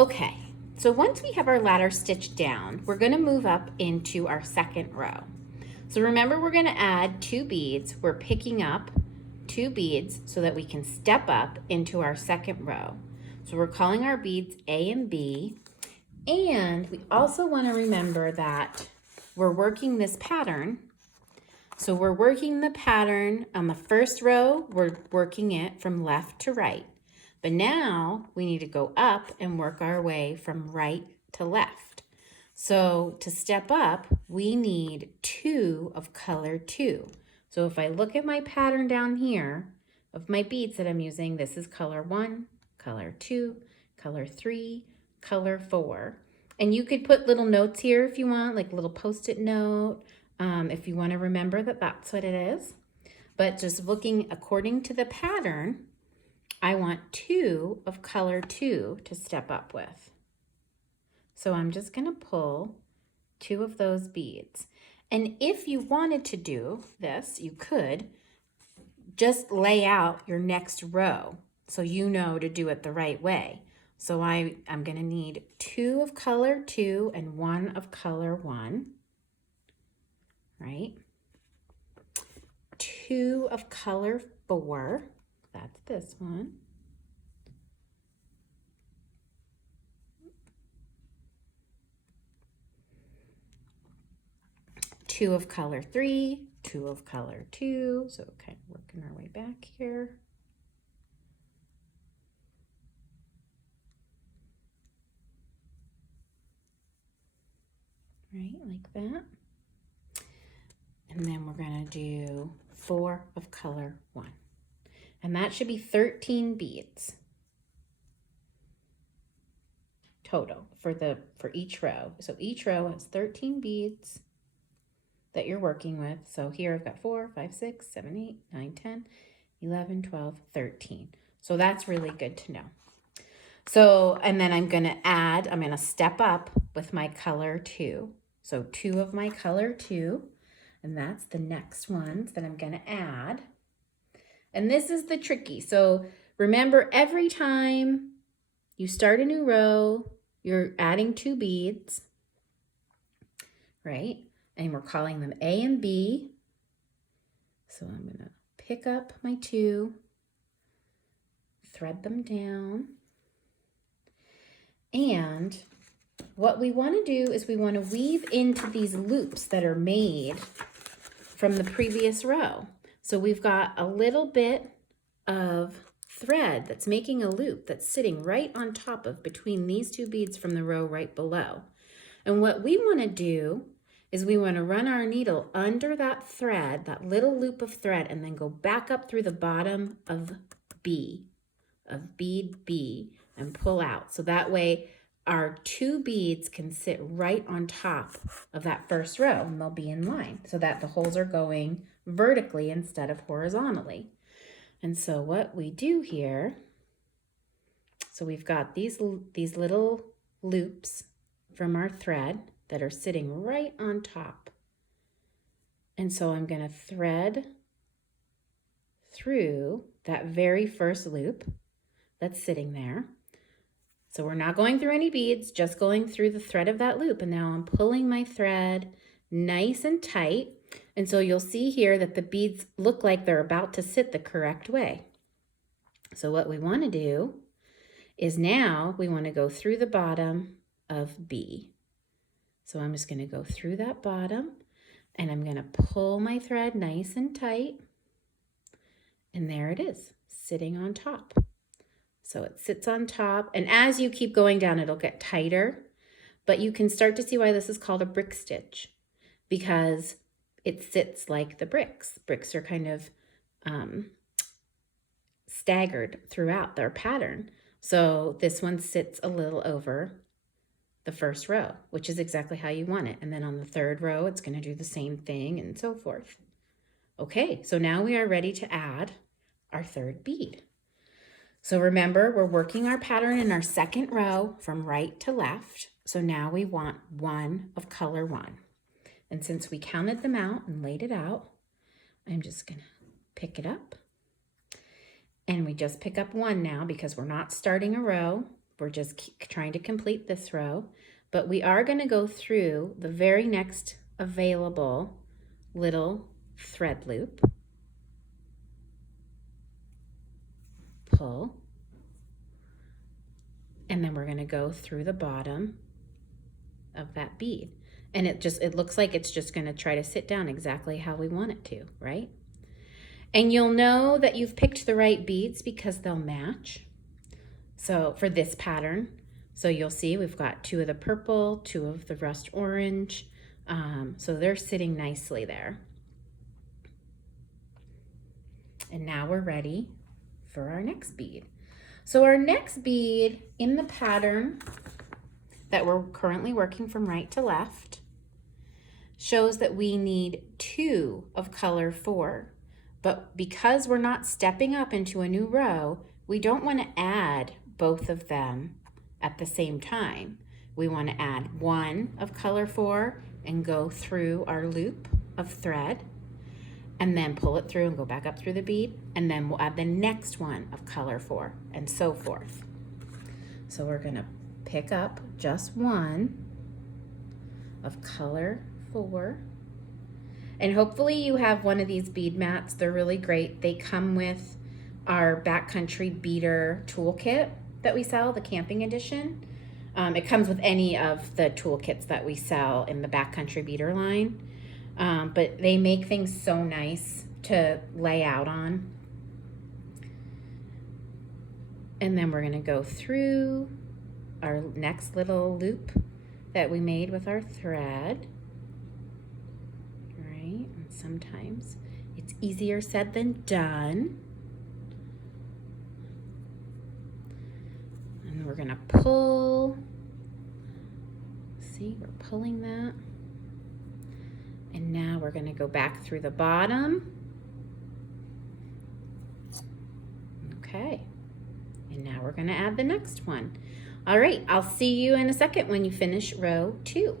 Okay, so once we have our ladder stitched down, we're going to move up into our second row. So remember, we're going to add 2 beads. We're picking up 2 beads so that we can step up into our second row. So we're calling our beads A and B. And we also want to remember that we're working this pattern. So we're working the pattern on the first row, we're working it from left to right. But now we need to go up and work our way from right to left. So to step up, we need 2 of color 2. So if I look at my pattern down here of my beads that I'm using, this is color 1, color 2, color 3, color 4. And you could put little notes here if you want, like a little post-it note, if you want to remember that that's what it is. But just looking according to the pattern, I want 2 of color 2 to step up with. So I'm just going to pull 2 of those beads. And if you wanted to do this, you could just lay out your next row so you know to do it the right way. So I'm going to need 2 of color 2 and 1 of color 1, right? 2 of color 4, that's this one. 2 of color 3, 2 of color 2, so kind of working our way back here. Right, like that. And then we're going to do 4 of color 1. And that should be 13 beads total for each row. So each row has 13 beads that you're working with. So here I've got 4, 5, 6, 7, 8, 9, 10, 11, 12, 13. So that's really good to know. So, and then I'm going to step up with my color 2. So 2 of my color 2, and that's the next ones that I'm going to add. And this is the tricky. So remember, every time you start a new row, you're adding 2 beads, right? And we're calling them A and B. So I'm going to pick up my 2, thread them down. And what we want to do is we want to weave into these loops that are made from the previous row. So we've got a little bit of thread that's making a loop that's sitting right on top of between these 2 beads from the row right below. And what we want to do is we want to run our needle under that thread, that little loop of thread, and then go back up through the bottom of B, of bead B, and pull out. So that way our 2 beads can sit right on top of that first row and they'll be in line so that the holes are going vertically instead of horizontally. And so what we do here, so we've got these little loops from our thread that are sitting right on top. And so I'm going to thread through that very first loop that's sitting there. So we're not going through any beads, just going through the thread of that loop. And now I'm pulling my thread nice and tight. And so you'll see here that the beads look like they're about to sit the correct way. So what we want to do is now we want to go through the bottom of B. So I'm just going to go through that bottom and I'm going to pull my thread nice and tight. And there it is, sitting on top. So it sits on top, and as you keep going down, it'll get tighter, but you can start to see why this is called a brick stitch, because it sits like the bricks. Bricks are kind of staggered throughout their pattern. So this one sits a little over the first row, which is exactly how you want it. And then on the third row, it's going to do the same thing and so forth. Okay, so now we are ready to add our third bead. So remember, we're working our pattern in our second row from right to left. So now we want 1 of color 1. And since we counted them out and laid it out, I'm just going to pick it up. And we just pick up 1 now because we're not starting a row, We're just trying to complete this row, but we are going to go through the very next available little thread loop. Pull. And then we're going to go through the bottom of that bead. And it looks like it's just going to try to sit down exactly how we want it to, right? And you'll know that you've picked the right beads because they'll match. So for this pattern, so you'll see we've got 2 of the purple, 2 of the rust orange. So they're sitting nicely there. And now we're ready for our next bead. So our next bead in the pattern that we're currently working from right to left shows that we need 2 of color 4. But because we're not stepping up into a new row, we don't want to add both of them at the same time. We want to add 1 of color 4 and go through our loop of thread, and then pull it through and go back up through the bead, and then we'll add the next one of color 4, and so forth. So we're going to pick up just 1 of color 4. And hopefully you have one of these bead mats. They're really great. They come with our backcountry beader toolkit that we sell, the camping edition. It comes with any of the toolkits that we sell in the backcountry beater line. But they make things so nice to lay out on. And then we're going to go through our next little loop that we made with our thread. Right? And sometimes it's easier said than done. And we're going to pull. See, we're pulling that. And now we're going to go back through the bottom. Okay. And now we're going to add the next one. All right, I'll see you in a second when you finish row 2.